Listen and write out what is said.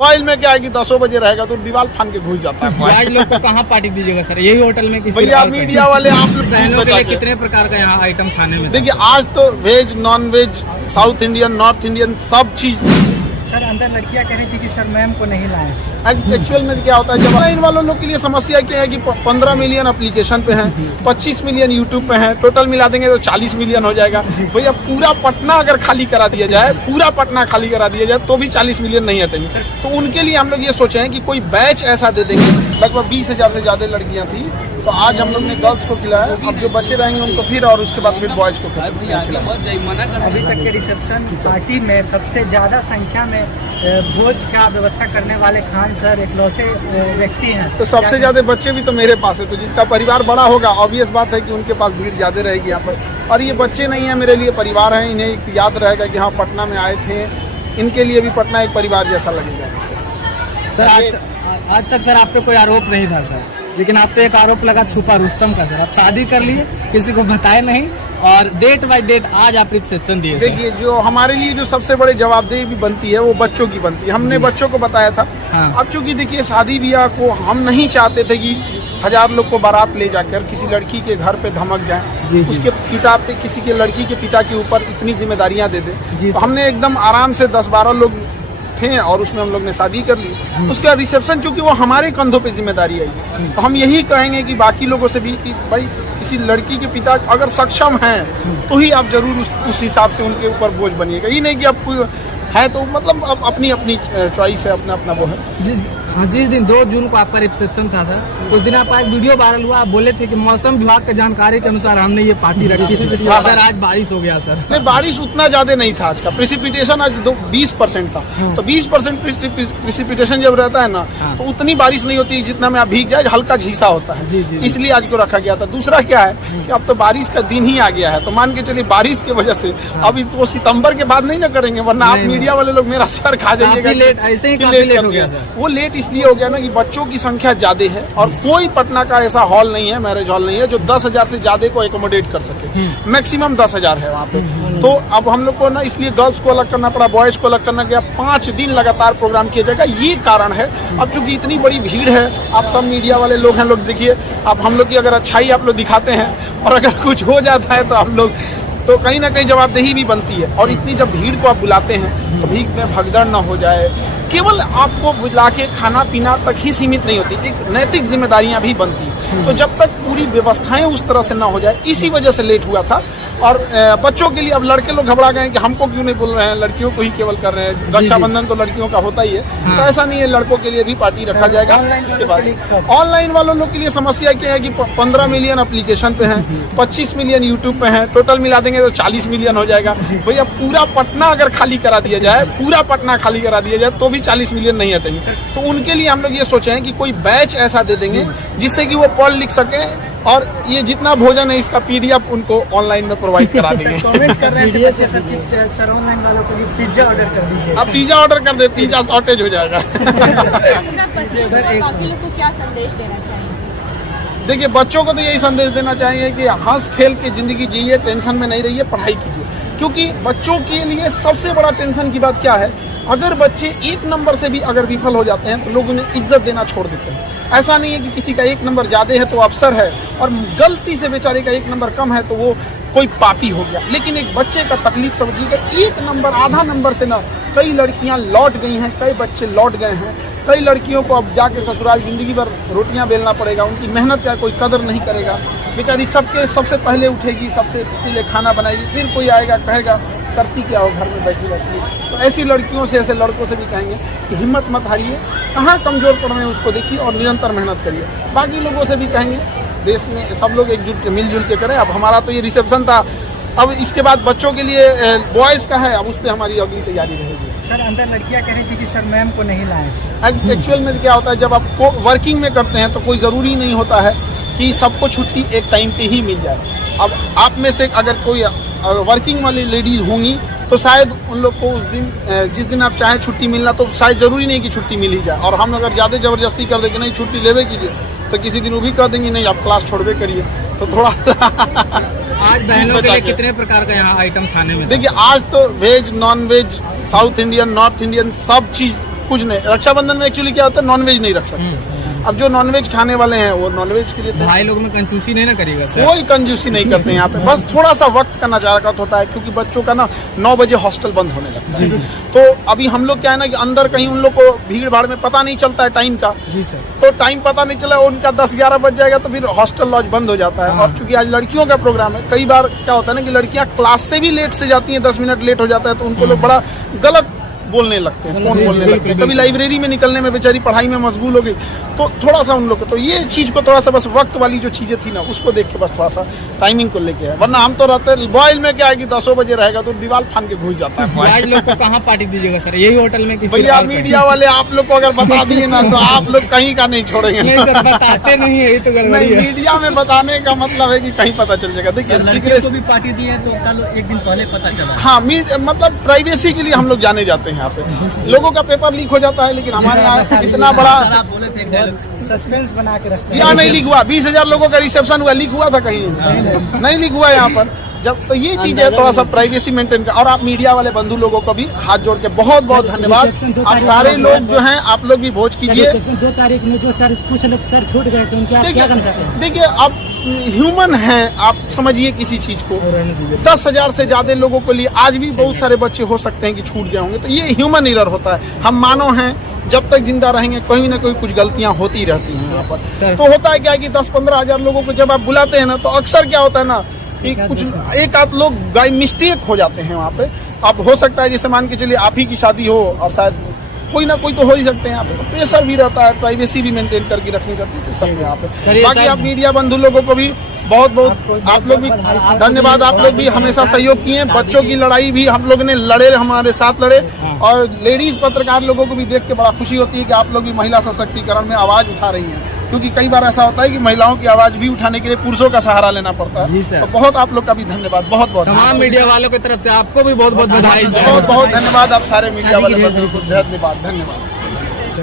Mobile में क्या है कि 10 बजे रहेगा तो दीवार फान के घुस जाता है। आज लोग को कहाँ पार्टी दीजिएगा सर, यही होटल में? भैया मीडिया वाले आप लोग बहनों के लिए कितने प्रकार का यहाँ आइटम खाने में? देखिए आज तो veg non veg South Indian North Indian सब चीज। सर अंदर लड़कियां कह रही थी कि सर मैम को नहीं लाए। एक्चुअल में क्या होता है जब ऑनलाइन वालों लोग के लिए समस्या क्या है कि 15 मिलियन एप्लीकेशन पे हैं, 25 मिलियन यूट्यूब पे हैं, टोटल मिला देंगे तो 40 मिलियन हो जाएगा। भैया पूरा पटना अगर खाली करा दिया जाए, पूरा पटना खाली करा दिया जाए तो भी 40 मिलियन नहीं हटेंगे। तो उनके लिए हम लोग ये सोचे हैं कि कोई बैच ऐसा दे देंगे। लगभग 20,000 से ज्यादा लड़कियां थी, तो आज हम लोग ने गर्ल्स को खिलाया, अब जो बच्चे रहेंगे उनको फिर, और उसके बाद फिर बॉयज को खिलाया। अभी तक के रिसेप्शन पार्टी में सबसे ज्यादा संख्या में भोज का व्यवस्था करने वाले खान सर इकलौते व्यक्ति हैं। तो सबसे ज्यादा बच्चे भी तो मेरे पास है, तो जिसका परिवार बड़ा होगा ऑब्वियस बात है कि उनके पास भीड़ ज्यादा रहेगी यहाँ पर। और ये बच्चे नहीं है, मेरे लिए परिवार है, इन्हें एक याद रहेगा कि हाँ पटना में आए थे, इनके लिए भी पटना एक परिवार जैसा लगेगा। सर आज तक सर आप पे कोई आरोप नहीं था सर, लेकिन आप पे एक आरोप लगा छुपा रुस्तम का। सर आप शादी कर लिए, किसी को बताए नहीं, और डेट बाय डेट आज आप रिसेप्शन दिए। देखिए जो हमारे लिए जो सबसे बड़े जवाबदेही भी बनती है वो बच्चों की बनती है। हमने बच्चों को बताया था। हाँ। अब चूंकि देखिए शादी ब्याह को हम नहीं चाहते थे कि 1000 लोग को बारात ले जाकर किसी लड़की के घर पे धमक जाए, उसके पिता पे, किसी के लड़की के पिता के ऊपर इतनी जिम्मेदारियां दे दे। तो हमने एकदम आराम से 10-12 लोग थे और उसमें हम लोग ने शादी कर ली। उसके बाद रिसेप्शन चूंकि वो हमारे कंधों पे जिम्मेदारी आई, तो हम यही कहेंगे कि बाकी लोगों से भी कि भाई किसी लड़की के पिता अगर सक्षम हैं तो ही आप जरूर उस हिसाब से उनके ऊपर बोझ बनिएगा। ये नहीं कि आप कोई है तो मतलब अब अपनी अपनी चॉइस है, अपना अपना वो है। जिस दिन 2 जून को आपका रिसेप्शन था सर, उस दिन आपका एक वीडियो वायरल हुआ, आप बोले थे कि मौसम विभाग की जानकारी के अनुसार हमने ये पार्टी रखी थी। सर आज बारिश हो गया सर। नहीं बारिश उतना ज्यादा नहीं था, आज का प्रेसिपिटेशन आज 20% था। तो 20% प्रेसिपिटेशन जब रहता है ना तो उतनी बारिश नहीं होती जितना में आप भीग जाए, हल्का झीसा होता है। इसलिए आज को रखा गया था। दूसरा क्या है कि अब तो बारिश का दिन ही आ गया है, तो मान के चलिए बारिश की वजह से अब इसको सितंबर के बाद नहीं ना करेंगे, वरना आप मीडिया वाले लोग मेरा सर खा जाइएगा। ऐसे ही काफी लेट हो गया सर। वो लेट इसलिए हो गया ना कि बच्चों की संख्या ज्यादा है और कोई पटना का ऐसा हॉल नहीं है, मैरिज हॉल नहीं है जो 10,000 से ज्यादा को एकोमोडेट कर सके। मैक्सिमम 10,000 है वहाँ पे। तो अब हम लोग को ना इसलिए गर्ल्स को अलग करना पड़ा, बॉयज को अलग करना गया। 5 दिन लगातार प्रोग्राम किया जाएगा, ये कारण है। अब चूंकि इतनी बड़ी भीड़ है, आप सब मीडिया वाले लोग हैं, लोग देखिए अब हम लोग की अगर अच्छाई आप लोग दिखाते हैं और अगर कुछ हो जाता है तो आप लोग तो कहीं ना कहीं जवाबदेही भी बनती है। और इतनी जब भीड़ को आप बुलाते हैं तो भीड़ में भगदड़ न हो जाए। केवल आपको बुला के खाना पीना तक ही सीमित नहीं होती, एक नैतिक जिम्मेदारियां भी बनती हैं। तो जब तक पूरी व्यवस्थाएं उस तरह से ना हो जाए, इसी वजह से लेट हुआ था। और बच्चों के लिए अब लड़के लोग घबरा गए कि हमको क्यों नहीं बोल रहे हैं, लड़कियों को ही केवल कर रहे हैं। रक्षाबंधन तो लड़कियों का होता ही है। तो ऐसा नहीं है, लड़कों के लिए भी पार्टी रखा जाएगा। इसके बाद ऑनलाइन वालों लोग के लिए समस्या क्या है कि 15 मिलियन एप्लीकेशन पे हैं, 25 मिलियन यूट्यूब पे हैं, टोटल मिला देंगे तो 40 मिलियन हो जाएगा। भैया पूरा पटना अगर खाली करा दिया जाए, पूरा पटना खाली करा दिया जाए तो भी 40 मिलियन नहीं हटेंगे। तो उनके लिए हम लोग ये सोचे हैं कि कोई बैच ऐसा दे देंगे जिससे कि वो पढ़ लिख सके, और ये जितना भोजन है इसका PDF उनको ऑनलाइन में प्रोवाइड करा देंगे। कमेंट कर रहे थे बच्चे सर ऑनलाइन वालों के लिए पिज्जा ऑर्डर कर दीजिए। अब पिज्जा ऑर्डर कर दे, पिज्जा शॉर्टेज हो जाएगा। सर बाकी लोग को क्या संदेश देना चाहिए? देखिए बच्चों को तो यही संदेश देना चाहिए कि हंस खेल के जिंदगी जिए, टेंशन में नहीं रहिए, पढ़ाई कीजिए। क्योंकि बच्चों के लिए सबसे बड़ा टेंशन की बात क्या है, अगर बच्चे 1 नंबर से भी अगर विफल हो जाते हैं तो लोग उन्हें इज्जत देना छोड़ देते हैं। ऐसा नहीं है कि किसी का 1 नंबर ज्यादा है तो अफसर है, और गलती से बेचारे का 1 नंबर कम है तो वो कोई पापी हो गया। लेकिन एक बच्चे का तकलीफ समझिएगा, 1 नंबर आधा नंबर से ना कई लड़कियां लौट गई हैं, कई बच्चे लौट गए हैं। कई लड़कियों को अब जाके ससुराल जिंदगी भर रोटियां बेलना पड़ेगा, उनकी मेहनत का कोई कदर नहीं करेगा। बेचारी सबसे पहले उठेगी, सबसे पहले खाना बनाएगी, फिर कोई आएगा कहेगा करती क्या हो, घर में बैठी रहती है। तो ऐसी लड़कियों से, ऐसे लड़कों से भी कहेंगे कि हिम्मत मत हारिए, कहाँ कमजोर पड़ रहे हैं उसको देखिए और निरंतर मेहनत करिए। बाकी लोगों से भी कहेंगे देश में सब लोग एकजुट के मिलजुल के करें। अब हमारा तो ये रिसेप्शन था, अब इसके बाद बच्चों के लिए बॉयज का है, अब उस पर हमारी अगली तैयारी रहेगी। सर अंदर लड़कियां कह रही थी कि सर मैम को नहीं लाए। एक्चुअल में क्या होता है जब आप वर्किंग में करते हैं तो कोई ज़रूरी नहीं होता है कि सबको छुट्टी एक टाइम पे ही मिल जाए। अब आप में से अगर कोई वर्किंग वाली लेडीज होंगी तो शायद उन लोग को उस दिन जिस दिन आप चाहें छुट्टी मिलना, तो शायद ज़रूरी नहीं कि छुट्टी मिल ही जाए। और हम अगर ज़्यादा ज़बरदस्ती कर देंगे नहीं छुट्टी लेवे कीजिए, तो किसी दिन वो भी कर देंगे नहीं आप क्लास छोड़वे करिए, तो थोड़ा आज बहनों के लिए कितने प्रकार का यहाँ आइटम खाने में? देखिए आज तो veg non veg South Indian North Indian सब चीज कुछ नहीं, रक्षाबंधन में एक्चुअली क्या होता है, नॉनवेज नहीं रख सकते। अब जो नॉनवेज खाने वाले हैं वो नॉनवेज के लिए भाई लोग में कंजूसी नहीं ना करेगा सर? कोई कंजूसी नहीं करते हैं यहाँ पे, बस थोड़ा सा वक्त का नजाकत होता है, क्योंकि बच्चों का ना 9 बजे हॉस्टल बंद होने लगता है। तो अभी हम लोग क्या है ना कि अंदर कहीं उन लोग को भीड़ भाड़ में पता नहीं चलता है टाइम का। जी सर। तो टाइम पता नहीं चला, उनका 10-11 बज जाएगा तो फिर हॉस्टल लॉज बंद हो जाता है। और चूंकि आज लड़कियों का प्रोग्राम है, कई बार क्या होता है ना कि लड़कियां क्लास से भी लेट से जाती हैं, 10 मिनट लेट हो जाता है तो उनको लोग बड़ा गलत बोलने लगते हैं, कौन बोलने लगते हैं। कभी लाइब्रेरी में निकलने में बेचारी पढ़ाई में मशगूल हो गई, तो थोड़ा सा उन लोग को, तो ये चीज को थोड़ा सा बस वक्त वाली जो चीजें थी ना उसको देख के बस थोड़ा सा टाइमिंग को लेके है। वरना हम तो रहते बॉयल में क्या है कि 10 बजे रहेगा तो दीवार फान के घुस जाता है। आज लोग को कहाँ पार्टी दीजिएगा सर, यही होटल में? भैया मीडिया वाले आप लोग को अगर बता दिए ना तो आप लोग कहीं का नहीं छोड़ेंगे। नहीं सर, बताते नहीं है, यही तो गड़बड़ी नहीं, है। मीडिया में बताने का मतलब है कि कहीं पता चल जाएगा। देखिए सीक्रेट को भी पार्टी दी है तो कल एक दिन पहले पता चला। हाँ, मतलब प्राइवेसी के लिए हम लोग जाने जाते हैं यहाँ पे। लोगों का पेपर लीक हो जाता है, लेकिन हमारे यहाँ से इतना बड़ा आप बोले थे सस्पेंस बना के रखते यहाँ नहीं लीक हुआ। 20,000 लोगों का रिसेप्शन हुआ, लीक हुआ था कहीं? नहीं लीक हुआ यहाँ पर। जब तो ये चीज है थोड़ा सा प्राइवेसी मेंटेन कर। और आप मीडिया वाले बंधु लोगों को भी हाथ जोड़ के बहुत बहुत धन्यवाद। आप सारे लोग जो हैं आप लोग भी भोज कीजिए। 2 तारीख में जो सर कुछ लोग सर छूट गए थे उनके आप क्या करना चाहते हैं? देखिए आप ह्यूमन हैं, आप समझिए किसी चीज को। 10,000 से ज्यादा लोगों के लिए आज भी बहुत सारे बच्चे हो सकते हैं कि छूट गए होंगे, तो ये ह्यूमन एरर होता है। हम मानव हैं, जब तक जिंदा रहेंगे कहीं ना कहीं कुछ गलतियां होती रहती हैं यहाँ पर। तो होता है क्या कि 10-15 हजार लोगों को जब आप बुलाते हैं ना तो अक्सर क्या होता है ना कि कुछ एक आध लोग बाय मिस्टेक हो जाते हैं वहाँ पे। अब हो सकता है जैसे मान के चलिए आप ही की शादी हो और शायद कोई ना कोई तो हो ही सकते हैं यहाँ पे, तो प्रेशर भी रहता है, प्राइवेसी भी मेंटेन करके रखनी रहती है सब में यहाँ पे। बाकी आप मीडिया बंधु लोगों को भी बहुत बहुत आप लोग भी धन्यवाद। आप लोग भी हमेशा सहयोग किए। बच्चों की लड़ाई भी हम लोग ने लड़े, हमारे साथ लड़े। और लेडीज पत्रकार लोगों को भी देख के बड़ा खुशी होती है कि आप लोग भी महिला सशक्तिकरण में आवाज उठा रही हैं, क्योंकि कई बार ऐसा होता है कि महिलाओं की आवाज भी उठाने के लिए पुरुषों का सहारा लेना पड़ता है। तो बहुत आप लोग का भी धन्यवाद, बहुत बहुत तमाम मीडिया वालों की तरफ से आपको भी बहुत बहुत बधाई। बहुत बहुत धन्यवाद। आप सारे मीडिया वाले बंधुओं को धन्यवाद।